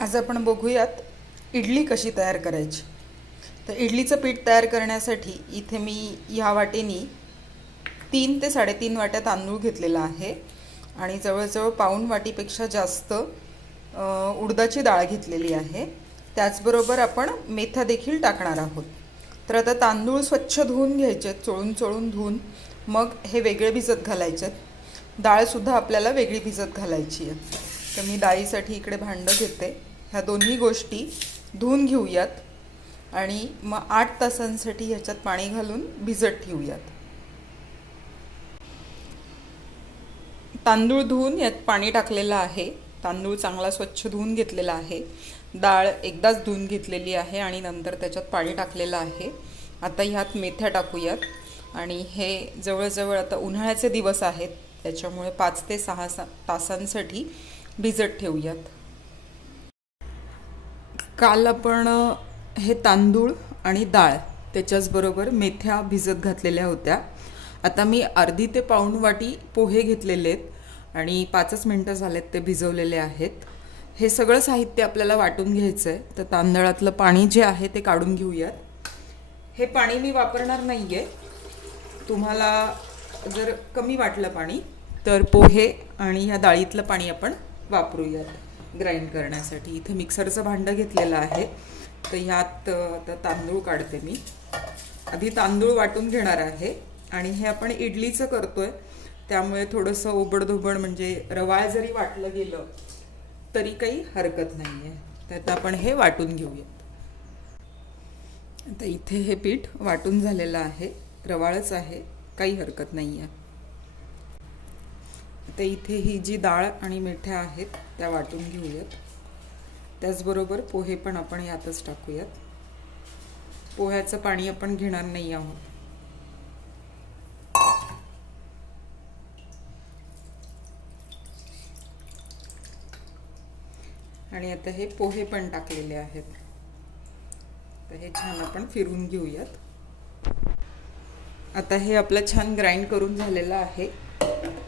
आज आपण बघूयात इडली कशी तयार करायची। तर इडलीचं पीठ तयार करण्यासाठी इथे मी ह्या वाटीनी 3 ते 3.5 वाट्या तांदूळ घेतलेला आहे आणि जवळजवळ पाऊण वाटीपेक्षा जास्त उडदाची डाळ घेतलेली आहे। त्याचबरोबर आपण मेथ्या देखील टाकणार आहोत। तर आता तांदूळ स्वच्छ धुवून घ्यायचे, चोळून धुवून मग हे वेगळे भिजत घालायचे। डाळ सुद्धा आपल्याला वेगळी भिजत घालायची आहे। तर मी डाळीसाठी इकडे भांडं घेते। ह्या दोन्ही गोष्टी धुवून घेऊयात आणि मग 8 तासांसाठी ह्याच्यात पाणी घालून भिजत ठेवूयात। तांदूळ धुवून यात पाणी टाकलेलं आहे। तांदूळ चांगला स्वच्छ धुवून घेतलेला आहे। डाळ एकदाच धुवून घेतलेली आहे आणि नंतर त्याच्यात पाणी टाकलेलं आहे। आता ह्यात मेथ्या टाकूयात आणि हे जवळजवळ आता उन्हाळ्याचे दिवस आहेत, त्याच्यामुळे 5 ते 6 तासांसाठी भिजत ठेवूयात। काल आपण हे तांदूळ आणि डाळ त्याच्याचबरोबर मेथ्या भिजत घातलेल्या होत्या। आता मी अर्धी ते पाऊण वाटी पोहे घेतलेले आहेत आणि 5 मिनिटं झालेत ते भिजवलेले आहेत। हे सगळं साहित्य आपल्याला वाटून घ्यायचं आहे। तर तांदळातलं पाणी जे आहे ते काढून घेऊयात। हे पाणी मी वापरणार नाही आहे। तुम्हाला जर कमी वाटलं पाणी तर पोहे आणि ह्या डाळीतलं पाणी आपण वापरूयात ग्राइंड करण्यासाठी। इथे मिक्सरचं भांडं घेतलेलं आहे। तर ह्यात आता तांदूळ काढते मी। आधी तांदूळ वाटून घेणार आहे आणि हे आपण इडलीचं करतोय, त्यामुळे थोडंसं ओबडधोबड म्हणजे रवाळ जरी वाटलं गेलं तरी काही हरकत नाही आहे। तर आता आपण हे वाटून घेऊयात। आता इथे हे पीठ वाटून झालेलं आहे, रवाळच आहे, काही हरकत नाही आहे। आता इथे ही जी डाळ आणि मेथ्या आहेत त्या वाटून घेऊयात। त्याचबरोबर पोहे पण आपण यातच टाकूयात। पोह्याचं पाणी आपण घेणार नाही आहोत। आणि आता हे पोहे पण टाकलेले आहेत। तर हे छान आपण फिरवून घेऊयात। आता हे आपलं छान ग्राइंड करून झालेलं आहे।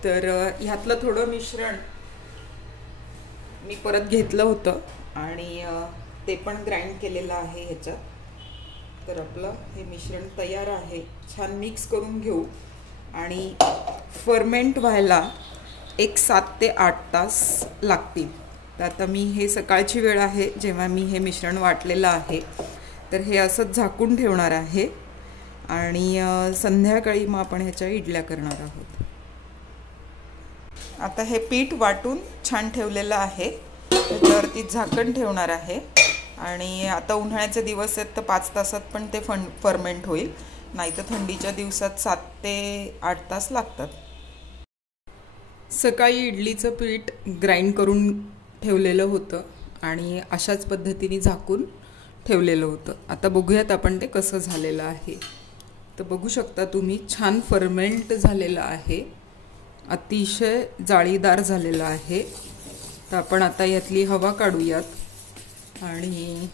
तर ह्यातलं थोडं मिश्रण मी परत घेतलं होतं आणि ते पण ग्राइंड केलेलं आहे ह्याच्यात। तर आपलं हे मिश्रण तयार आहे। छान मिक्स करून घेऊ आणि फर्मेंट व्हायला 7 ते 8 तास लागतील। तर आता मी हे सकाळची वेळ आहे जेव्हा मी हे मिश्रण वाटलेलं आहे। तर हे असंच झाकून ठेवणार आहे आणि संध्याकाळी मग आपण ह्याच्या इडल्या करणार आहोत। आता हे पीठ वाटून छान ठेवलेलं आहे, त्याच्यावरती झाकण ठेवणार आहे आणि आता उन्हाळ्याचे दिवस आहेत तर 5 तासात पण ते फर्मेंट होईल, नाहीतर थंडीच्या दिवसात 7 ते 8 तास लागतात। सकाळी इडलीचं पीठ ग्राइंड करून ठेवलेलं होतं आणि अशाच पद्धतीने झाकून ठेवलेलं होतं। आता बघूयात आपण ते कसं झालेलं आहे। तर बघू शकता तुम्ही, छान फर्मेंट झालेलं आहे, अतिशय जाळीदार झालेलं आहे। तर आपण आता यातली हवा काढूयात आणि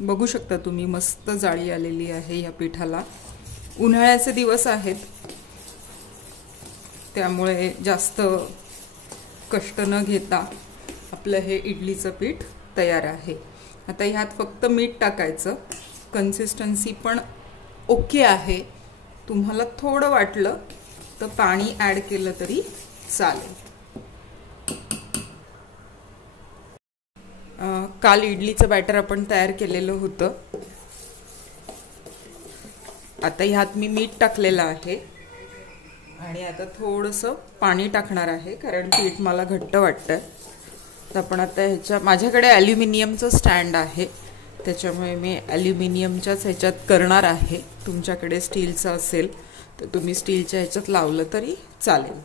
बघू शकता तुम्ही, मस्त जाळी आलेली आहे या पिठाला। उन्हाळ्याचे दिवस आहेत त्यामुळे जास्त कष्ट न घेता आपलं हे इडलीचं पीठ तयार आहे। आता ह्यात फक्त मीठ टाकायचं। कन्सिस्टन्सी पण ओके आहे। तुम्हाला थोडं वाटलं तर पाणी ॲड केलं तरी चालेल। काल इडलीचं बॅटर आपण तयार केलेलं होतं। आता ह्यात मी मीठ टाकलेलं आहे आणि आता थोडंसं पाणी टाकणार आहे कारण पीठ मला घट्ट वाटतं। तर आपण आता माझ्याकडे ॲल्युमिनियमचं स्टँड आहे, त्याच्यामुळे मी ॲल्युमिनियमच्याच ह्याच्यात करणार आहे। तुमच्याकडे स्टीलचं असेल तर तुम्ही स्टीलच्या ह्याच्यात लावलं तरी चालेल।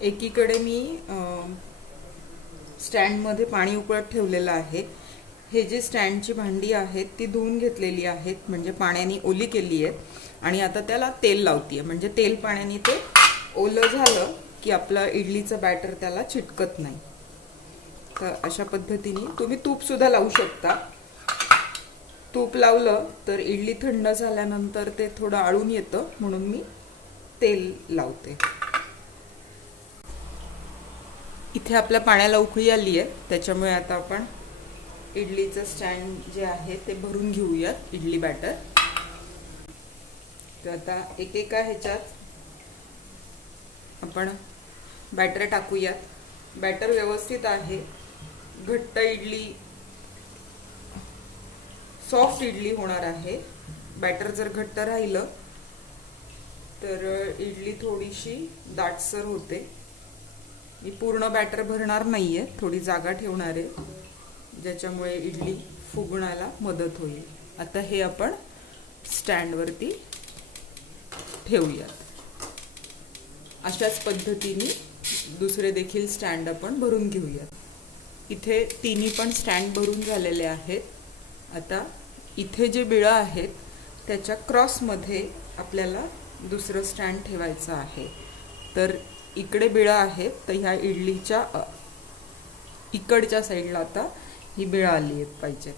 एकीकडे मी स्टँडमध्ये पाणी उकळत ठेवलेलं आहे। हे जे स्टँडची भांडी आहेत ती धुवून घेतलेली आहेत, म्हणजे पाण्याने ओली केली आहेत आणि आता त्याला तेल लावते, म्हणजे तेल पाण्याने ते ओलं झालं की आपलं इडलीचं बॅटर त्याला चिटकत नाही। तर अशा पद्धतीने तुम्ही तूप सुद्धा लावू शकता। तूप लावलं तर इडली थंड झाल्यानंतर ते थोडं आळून येतं, म्हणून मी तेल लावते। इथे आपल्या पाण्याला उकळी आली आहे, त्याच्यामुळे आता आपण इडलीचं स्टँड जे आहे ते भरून घेऊयात इडली बॅटर. तर आता एकेका ह्याच्यात आपण बॅटर टाकूयात. बॅटर व्यवस्थित आहे. घट्ट इडली, सॉफ्ट इडली होणार आहे. बॅटर जर घट्ट राहिलं तर इडली थोडीशी दाटसर होते. मी पूर्ण बॅटर भरणार नाहीये, थोडी जागा ठेवणार आहे, ज्याच्यामुळे इडली फुगण्याला मदत होईल. आता हे आपण स्टँडवरती ठेवूयात. अशाच पद्धतीने दुसरे देखील स्टँड आपण भरून घेऊयात. इथे तिन्ही पण स्टँड भरून झालेले आहेत. आता इथे जे बिळं आहेत त्याच्या क्रॉसमध्ये आपल्याला दुसरं स्टँड ठेवायचं आहे. तर इकडे बिळं आहेत, तर ह्या इडलीच्या इकडच्या साईडला आता ही बिळं आली आहेत पाहिजेत.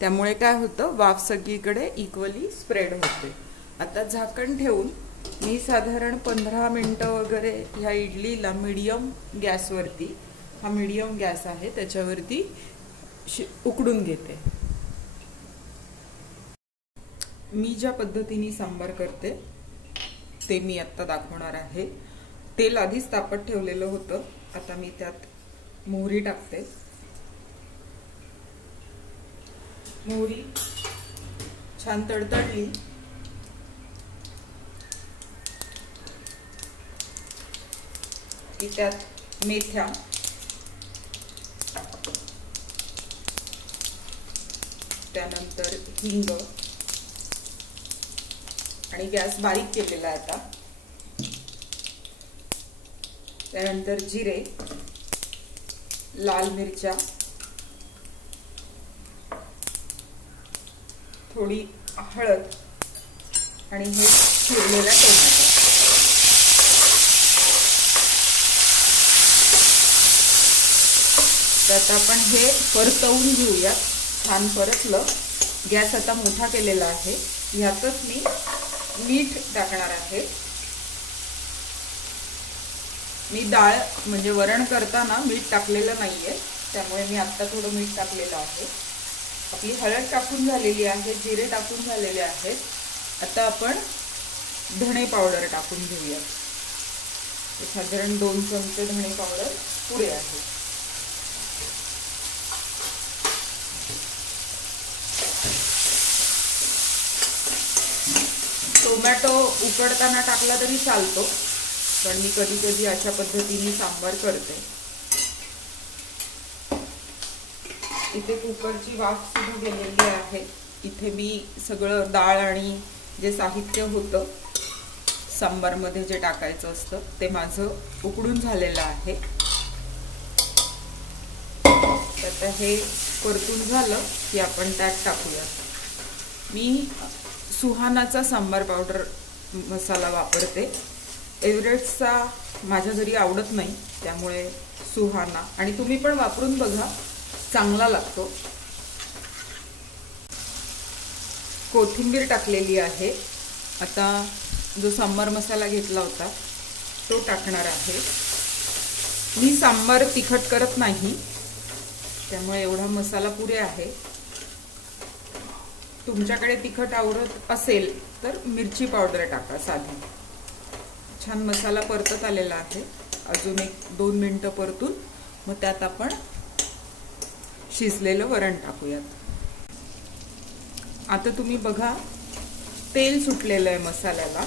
त्यामुळे काय होतं, वाफ सगळीकडे इक्वली स्प्रेड होते. आता झाकण ठेवून मी साधारण 15 मिनिटं वगैरे ह्या इडलीला मीडियम गॅसवरती, हा मीडियम गॅस आहे त्याच्यावरती उकडून घेते. मी ज्या पद्धतीने सांबार करते ते मी आता दाखवणार आहे. तेल आधीच तापत ठेवलेलं होतं. आता मी त्यात मोहरी टाकते. मोहरी छान तडतडली की त्यात मेथ्या, त्यानंतर हिंग आणि गॅस बारीक केलेला आहे आता. त्यानंतर जिरे, लाल मिरच्या, थोडी हळद आणि हे चिरलेला टोमॅटो. तर आता आपण हे परतवून घेऊया. छान परतलं. गॅस आता मोठा केलेला आहे. ह्यातच मी मीठ टाकणार आहे. मी डाळ म्हणजे वरण करताना मीठ टाकलेलं नाहीये, त्यामुळे मी आता थोडं मीठ टाकलेलं आहे. आपली हळद टाकून झालेली आहे, जिरे टाकून झालेले आहेत. आता आपण धणे पावडर टाकून घेऊया. साधारण 2 चमचे धणे पावडर पुरे आहे. टोमॅटो उकडताना टाकला तरी चालतो, पण मी कधी कधी अशा पद्धतीने सांबार करते. इथे कुकरची वाफ सुरू गेलेली आहे. इथे मी सगळं डाळ आणि जे साहित्य होतं सांबारमध्ये जे टाकायचं असतं ते माझं उकडून झालेलं आहे. आता हे परतून झालं की आपण त्यात टाकूया. मी सुहानाचा सांबार पावडर मसाला वापरते. एव्हरेस्टचा माझ्या घरी आवडत नाही, त्यामुळे सुहाना, आणि तुम्ही पण वापरून बघा, चांगला लागतो. कोथिंबीर टाकलेली आहे. आता जो सांबार मसाला घेतला होता तो टाकणार आहे. मी सांबार तिखट करत नाही, त्यामुळे एवढा मसाला पुरे आहे. तुमच्याकडे तिखट आवडत असेल तर मिरची पावडर टाका साधी. छान मसाला परतत आलेला आहे. अजून 1-2 मिनिटं परतून मग त्यात आपण शिजलेलं वरण टाकूयात. आता तुम्ही बघा, तेल सुटलेलं आहे मसाल्याला,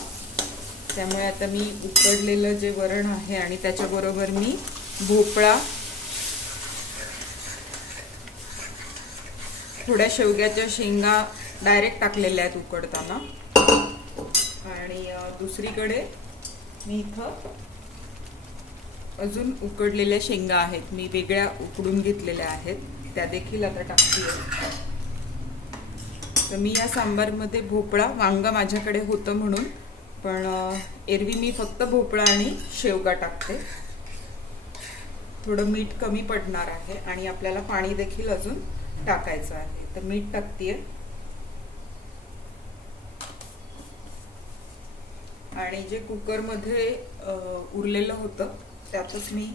त्यामुळे आता मी उकडलेलं जे वरण आहे आणि त्याच्याबरोबर मी भोपळा, थोड्या शेवग्याच्या शेंगा डायरेक्ट टाकलेल्या आहेत उकडताना. आणि दुसरीकडे मी इथं अजून उकडलेल्या शेंगा आहेत, मी वेगळ्या उकडून घेतलेल्या आहेत, त्या देखील आता टाकते. तर मी या सांबारमध्ये भोपळा, वांगा माझ्याकडे होतं म्हणून, पण एरवी मी फक्त भोपळा आणि शेवगा टाकते. थोडं मीठ कमी पडणार आहे आणि आपल्याला पाणी देखील अजून टाकायचं आहे. तर मीठ टाकतेय आणि जे कुकरमध्ये उरलेलं होतं त्यातच मी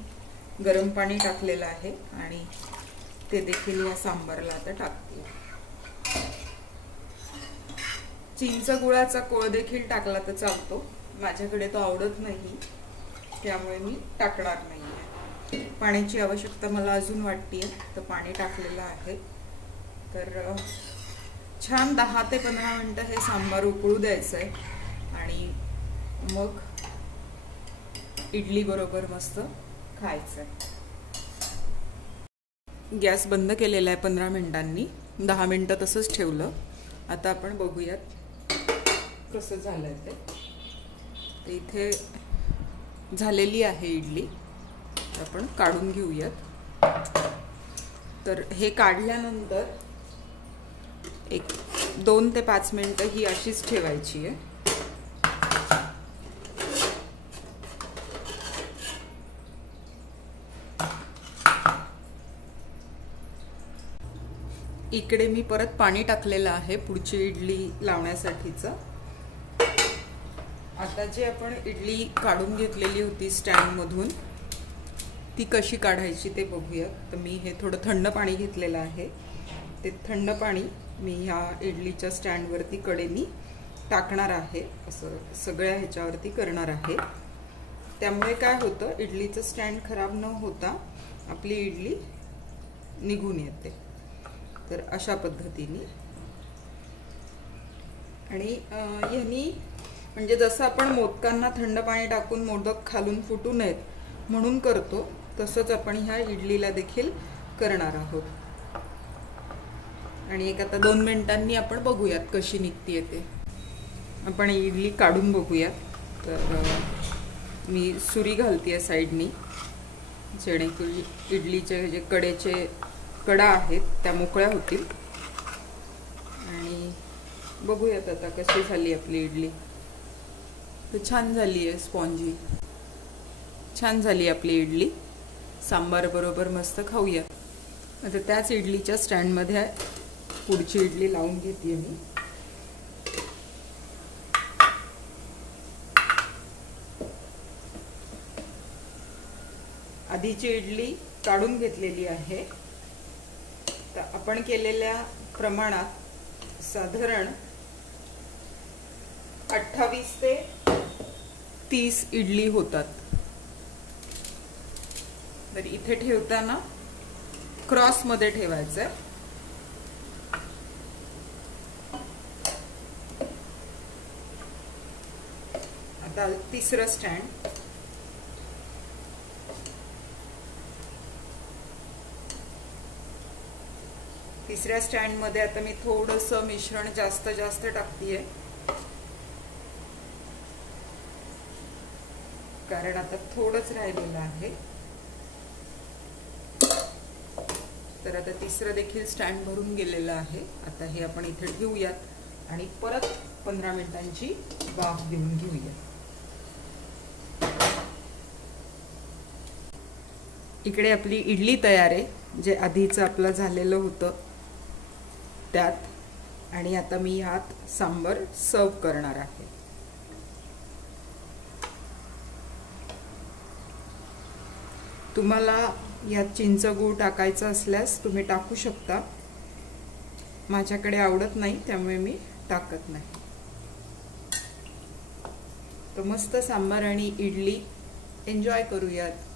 गरम पाणी टाकलेलं आहे आणि ते देखील या सांबारला आता टाकते. चिंच गुळाचा कोळ देखील टाकला तर चालतो, माझ्याकडे तो आवडत नाही त्यामुळे मी टाकणार नाही. पाण्याची आवश्यकता मला अजून वाटते तर पाणी टाकलेलं आहे. तर छान 10 ते 15 मिनिटं हे सांबार उकळू द्यायचं आहे आणि मग इडली बरोबर मस्त खायचं आहे. गॅस बंद केलेला आहे 15 मिनिटांनी, 10 मिनिटं तसंच ठेवलं. आता आपण बघूयात कसं झालंय ते. इथे झालेली आहे इडली, आपण काढून घेऊयात. तर हे काढल्यानंतर एक 2 ते 5 मिनिटं ही अशीच ठेवायची आहे. इकडे मी परत पाणी टाकलेलं आहे पुढची इडली लावण्यासाठीचं. आता जे आपण इडली काढून घेतलेली होती स्टँड मधून ती कशी काढायची ते बघूया. तर मी हे थोडं थंड पाणी घेतलेलं आहे, ते थंड पाणी मी ह्या इडलीच्या स्टँड वरती कडेनी टाकणार आहे. असं सगळ्या ह्याच्यावरती करणार आहे. त्यामुळे काय होतं, इडलीचं स्टँड खराब न होता आपली इडली निघून येते. तर अशा पद्धतीने आणि ह्यानी म्हणजे जसं आपण मोदकांना थंड पाणी टाकून मोदक खालून फुटू नयेत म्हणून करतो, तसंच आपण ह्या इडलीला देखील करणार आहोत. आणि एक आता 2 मिनिटांनी आपण बघूयात कशी निघते ते. आपण इडली काढून बघूयात. तर मी सुरी घालते साईडनी, जेणेकरून इडलीचे जे कडेचे कडा आहेत त्या मोकळ्या होतील. आणि बघूयात आता कशी झाली आपली इडली. तर छान झाली आहे, स्पॉन्जी छान झाली आपली इडली. सांबार बरोबर मस्त खाऊया. आता त्याच इडलीच्या स्टँडमध्ये पुढची इडली लावून घेते मी. आधीची इडली काढून घेतलेली आहे. तर आपण केलेल्या प्रमाणात साधारण 28 ते 30 इडली होतात. तर इथे ठेवताना क्रॉस मध्ये ठेवायचंय. आता तिसरं स्टँड. तिसऱ्या स्टँड मध्ये आता मी थोडंसं मिश्रण जास्त टाकतीये, कारण आता थोडंच राहिलेलं आहे. तर आता तिसरं देखील स्टँड भरून गेलेलं आहे. आता हे आपण इथे ठेवूयात आणि परत 15 मिनिटांची वाफ देऊन घेऊया. इकडे आपली इडली तयार आहे, जे आधीचं आपलं झालेलं होतं त्यात. आणि आता मी यात सांबर सर्व करणार आहे. तुम्हाला यात चिंच गूळ टाकायचं असल्यास तुम्ही टाकू शकता. माझ्याकडे आवडत नाही त्यामुळे मी टाकत नाही. तर मस्त सांबार आणि इडली एन्जॉय करूयात.